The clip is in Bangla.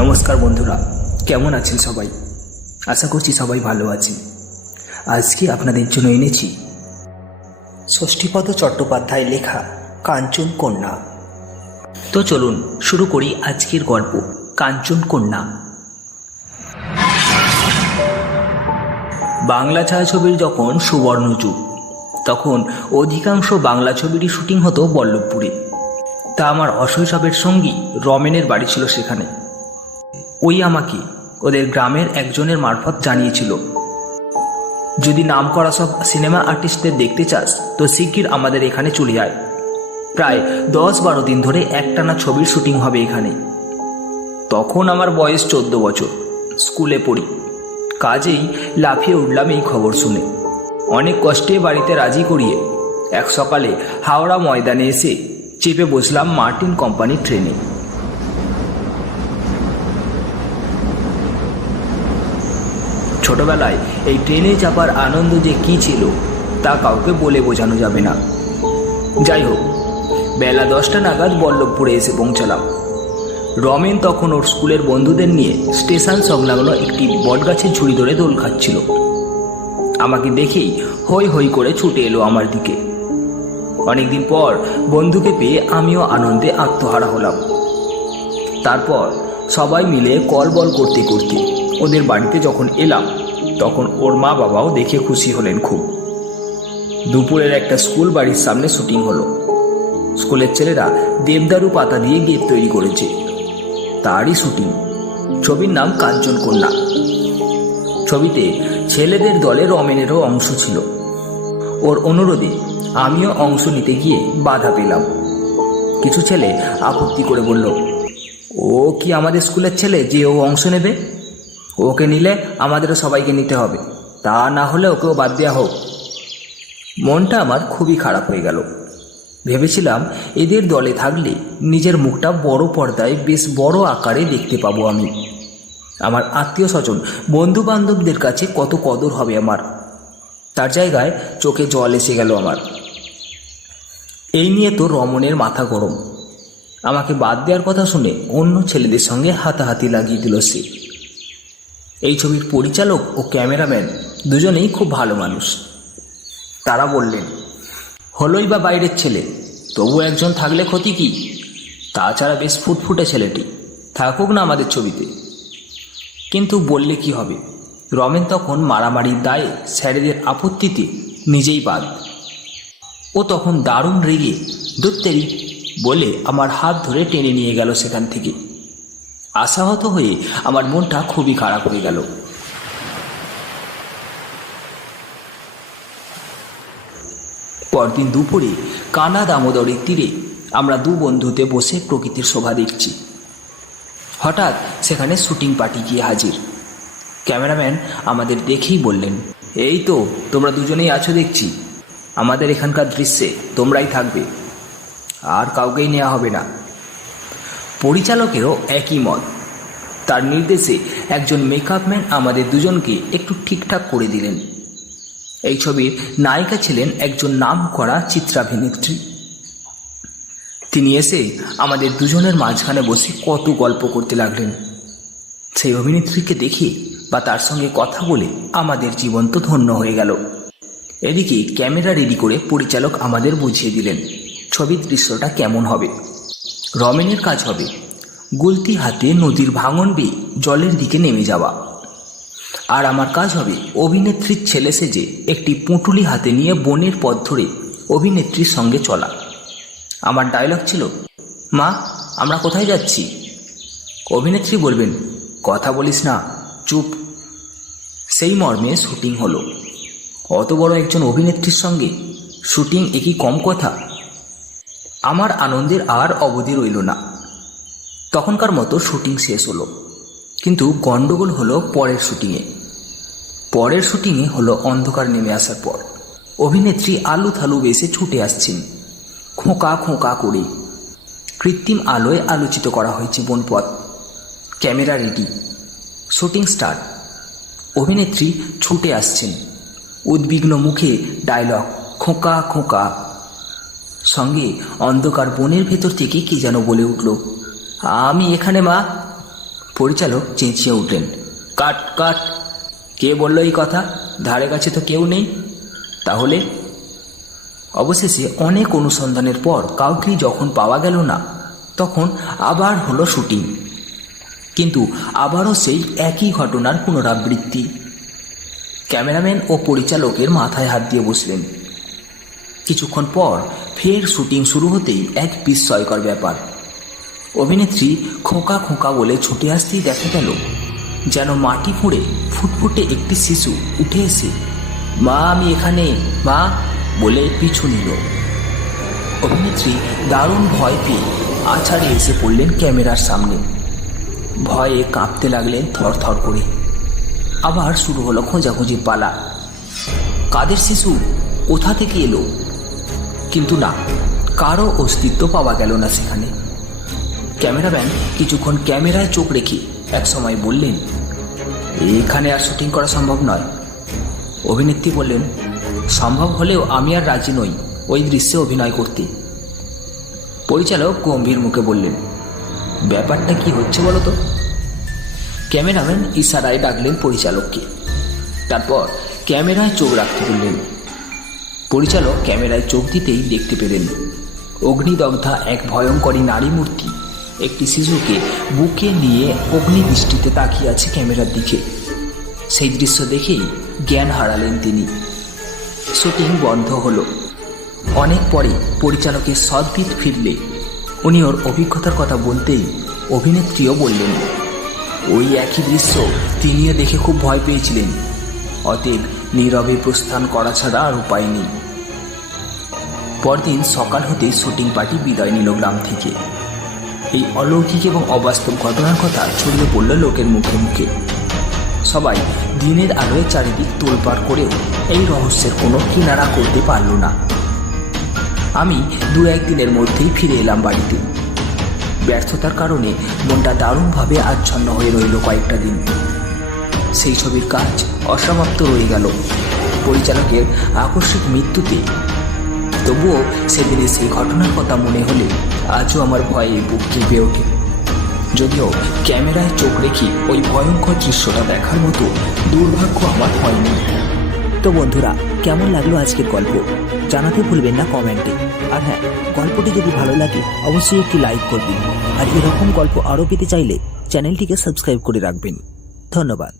নমস্কার বন্ধুরা, কেমন আছেন সবাই? আশা করছি সবাই ভালো আছেন। আজকে আপনাদের জন্য এনেছি ষষ্ঠীপদ চট্টোপাধ্যায় লেখা কাঞ্চন কন্যা। তো চলুন শুরু করি আজকের গল্প, কাঞ্চন কন্যা। বাংলা ছায়াছবির যখন সুবর্ণ যুগ, তখন অধিকাংশ বাংলা ছবিরই শুটিং হতো বল্লভপুরে। তা আমার অশৈশবের সঙ্গী রমেনের বাড়ি ছিল সেখানে। ওই আমাকে ওদের গ্রামের একজনের মারফত জানিয়েছিল। যদি নাম করা সব সিনেমা আর্টিস্টদের দেখতে চাস, তো শিগগির আমাদের এখানে চলে যায় প্রায় দশ বারো দিন ধরে একটানা ছবির শুটিং হবে এখানে। তখন আমার বয়স চোদ্দ বছর, স্কুলে পড়ি। কাজেই লাফিয়ে উঠলাম এই খবর শুনে। অনেক কষ্টে বাড়িতে রাজি করিয়ে এক সকালে হাওড়া ময়দানে এসে চেপে বসলাম মার্টিন কোম্পানির ট্রেনে। ছোটবেলায় এই ট্রেনে চাপার আনন্দ যে কি ছিল, তা কাউকে বলে বোঝানো যাবে না। যাই হোক, বেলা দশটা নাগাদ বল্লভপুরে এসে পৌঁছালাম। রমেন তখন ওর স্কুলের বন্ধুদের নিয়ে স্টেশন সংলগ্ন একটি বটগাছের ঝুড়ি ধরে দোল খাচ্ছিল। আমাকে দেখেই হই হই করে ছুটে এলো আমার দিকে। অনেকদিন পর বন্ধুকে পেয়ে আমিও আনন্দে আত্মহারা হলাম। তারপর সবাই মিলে কল বল করতে করতে ওদের বাড়িতে যখন এলাম তখন ওর মা বাবাও দেখে খুশি হলেন খুব। দুপুরের একটা স্কুল বাড়ির সামনে শুটিং হলো। স্কুলের ছেলেরা দেবদারু পাতা দিয়ে গেট তৈরি করেছে। তারই শুটিং। ছবির নাম কাঞ্চন কন্যা। ছবিতে ছেলেদের দলে রমেনেরও অংশ ছিল। ওর অনুরোধে আমিও অংশ নিতে গিয়ে বাধা পেলাম। কিছু ছেলে আপত্তি করে বলল, ও কি আমাদের স্কুলের ছেলে যে ও অংশ নেবে? ওকে নিলে আমাদেরও সবাইকে নিতে হবে। তা না হলে ওকেও বাদ দেওয়া হোক। মনটা আমার খুবই খারাপ হয়ে গেল। ভেবেছিলাম এদের দলে থাকলে নিজের মুখটা বড় পর্দায় বেশ বড় আকারে দেখতে পাবো আমি। আমার আত্মীয় স্বজন বন্ধু বান্ধবদের কাছে কত কদর হবে আমার। তার জায়গায় চোখে জল এসে গেল আমার। এই নিয়ে তো রমণের মাথা গরম। আমাকে বাদ দেওয়ার কথা শুনে অন্য ছেলেদের সঙ্গে হাতাহাতি লাগিয়ে দিল সে। এই ছবির পরিচালক ও ক্যামেরাম্যান দুজনেই খুব ভালো মানুষ। তারা বললেন, হলোই বা বাইরের ছেলে, তবু একজন থাকলে ক্ষতি কি? তাছাড়া বেশ ফুটফুটে ছেলেটি, থাকুক না আমাদের ছবিতে। কিন্তু বললে কি হবে? রমেন তখন মারামারির দায়ে স্যারেদের আপত্তিতে নিজেই বাদ। ও তখন দারুণ রেগে দত্তেরি বলে, আমার হাত ধরে টেনে নিয়ে গেল সেখান থেকে। আশাহত হয়ে আমার মনটা খুবই খারাপ হয়ে গেল। পরদিন দুপুরে কানা দামোদরের তীরে আমরা দু বন্ধুতে বসে প্রকৃতির শোভা দেখছি। হঠাৎ সেখানে শুটিং পার্টি গিয়ে হাজির। ক্যামেরাম্যান আমাদের দেখেই বললেন, এই তো, তোমরা দুজনেই আছো দেখছি। আমাদের এখানকার দৃশ্যে তোমরাই থাকবে। আর কাউকেই নেওয়া হবে না। পরিচালকেরও একই মত। তার নির্দেশে একজন মেকআপম্যান আমাদের দুজনকে একটু ঠিকঠাক করে দিলেন। এই ছবির নায়িকা ছিলেন একজন নাম করা চিত্রাভিনেত্রী। তিনি এসে আমাদের দুজনের মাঝখানে বসে কত গল্প করতে লাগলেন। সেই অভিনেত্রীকে দেখে বা তার সঙ্গে কথা বলে আমাদের জীবন তো ধন্য হয়ে গেল। এদিকে ক্যামেরা রেডি করে পরিচালক আমাদের বুঝিয়ে দিলেন, ছবির দৃশ্যটা কেমন হবে। রমেনের কাজ হবে। গুলতি হাতে নদীর ভাঙন বেয়ে জলের দিকে নেমে যাওয়া। আর আমার কাজ হবে অভিনেত্রীর ছেলে সেজে একটি পুঁটুলি হাতে নিয়ে বনের পথ ধরে অভিনেত্রীর সঙ্গে চলা। আমার ডায়লগ ছিল, মা, আমরা কোথায় যাচ্ছি? অভিনেত্রী বলবেন, কথা বলিস না, চুপ। সেই মর্মে শুটিং হলো। অত বড় একজন অভিনেত্রীর সঙ্গে শুটিং একই কম কথা? আমার আনন্দের আর অবধি রইল না। তখনকার মতো শুটিং শেষ হলো। কিন্তু গন্ডগোল হলো পরের শুটিংয়ে। পরের শুটিংয়ে হলো অন্ধকার নেমে আসার পর। অভিনেত্রী আলু থালু বেসে ছুটে আসছেন। খোঁকা খোঁকা করে। কৃত্রিম আলোয় আলোচিত করা হয়েছে বনপথ। Camera ready. Shooting start. অভিনেত্রী ছুটে আসছেন। উদ্বিগ্ন মুখে ডায়লগ, খোঁকা খোঁকা। সঙ্গে অন্ধকার বনের ভেতর থেকে কি যেন বলে উঠল, আমি এখানে, মা। পরিচালক চেঁচিয়ে উঠলেন, কাট কাট। কে বলল এই কথা? ধারে কাছে তো কেউ নেই। তাহলে? অবশেষে অনেক অনুসন্ধানের পর কাউকেই যখন পাওয়া গেল না, তখন আবার হলো শুটিং। কিন্তু আবারও সেই একই ঘটনার পুনরাবৃত্তি। ক্যামেরাম্যান ও পরিচালকের মাথায় হাত দিয়ে বসলেন কিছুক্ষণ পর ফের শুটিং শুরু হতেই এক বিস্ময়কর ব্যাপার। অভিনেত্রী খোঁকা খোঁকা বলে ছুটে আসতেই দেখা গেল, যেন মাটি ফুঁড়ে ফুটফুটে একটি শিশু উঠে এসে, মা, আমি এখানে, মা, বলে পিছু নিল। অভিনেত্রী দারুণ ভয় পেয়ে আছাড়ে এসে পড়লেন ক্যামেরার সামনে। ভয়ে কাঁপতে লাগলেন থরথর করে। আবার শুরু হলো খোঁজাখুঁজির পালা। কাদের শিশু? কোথা থেকে এলো? কিন্তু না, কারও অস্তিত্ব পাওয়া গেল না সেখানে। ক্যামেরাম্যান কিছুক্ষণ ক্যামেরায় চোখ রেখে এক সময় বললেন, এখানে আর শুটিং করা সম্ভব নয়। অভিনেত্রী বললেন, সম্ভব হলেও আমি আর রাজি নই ওই দৃশ্যে অভিনয় করতে। পরিচালক গম্ভীর মুখে বললেন, ব্যাপারটা কি হচ্ছে বলো তো? ক্যামেরাম্যান ইশারায় ডাকলেন পরিচালককে। তারপর ক্যামেরায় চোখ রাখতে বললেন পরিচালক ক্যামেরায় চোখ দিতেই দেখতে পেলেন। অগ্নিদগ্ধা এক ভয়ঙ্করী নারী মূর্তি। একটি শিশুকে বুকে নিয়ে অগ্নিদৃষ্টিতে তাকিয়ে আছে ক্যামেরার দিকে। সেই দৃশ্য দেখেই জ্ঞান হারালেন তিনি। শুটিং বন্ধ হলো। অনেক পরে পরিচালকের সদ্ভিত ফিরলে। উনি ওর অভিজ্ঞতার কথা বলতেই অভিনেত্রীও বললেন, ওই একই দৃশ্য তিনিও দেখে খুব ভয় পেয়েছিলেন। অতএব নীরবে প্রস্থান করা ছাড়া আর উপায় নেই। পরদিন সকাল হতে শুটিং পার্টি বিদায় নিল গ্রাম থেকে। এই অলৌকিক এবং অবাস্তব ঘটনার কথা ছড়িয়ে পড়ল লোকের মুখে মুখে। সবাই দিনের আলোয় চারিদিক তোলপাড় করেও এই রহস্যের কোনো কিনারা করতে পারল না। আমি দু একদিনের মধ্যেই ফিরে এলাম বাড়িতে। ব্যর্থতার কারণে মনটা দারুণভাবে আচ্ছন্ন হয়ে রইল কয়েকটা দিন। সেই ছবির কাজ অসমাপ্ত রয়ে গেল। পরিচালকের আকস্মিক মৃত্যুতে তবুও সেদিনের সেই ঘটনার কথা মনে হলে আজও আমার ভয়ে বুক কেঁপে ওঠে। যদিও ক্যামেরায় চোখ রেখে ওই ভয়ঙ্কর দৃশ্যটা দেখার মতো দুর্ভাগ্য আমার হয়নি। তো বন্ধুরা, কেমন লাগল আজকের গল্প? জানাতে ভুলবেন না কমেন্টে। আর হ্যাঁ গল্পটি যদি ভালো লাগে, অবশ্যই একটি লাইক করবেন। আর এরকম গল্প আরও পেতে চাইলে চ্যানেলটিকে সাবস্ক্রাইব করে রাখবেন। ধন্যবাদ।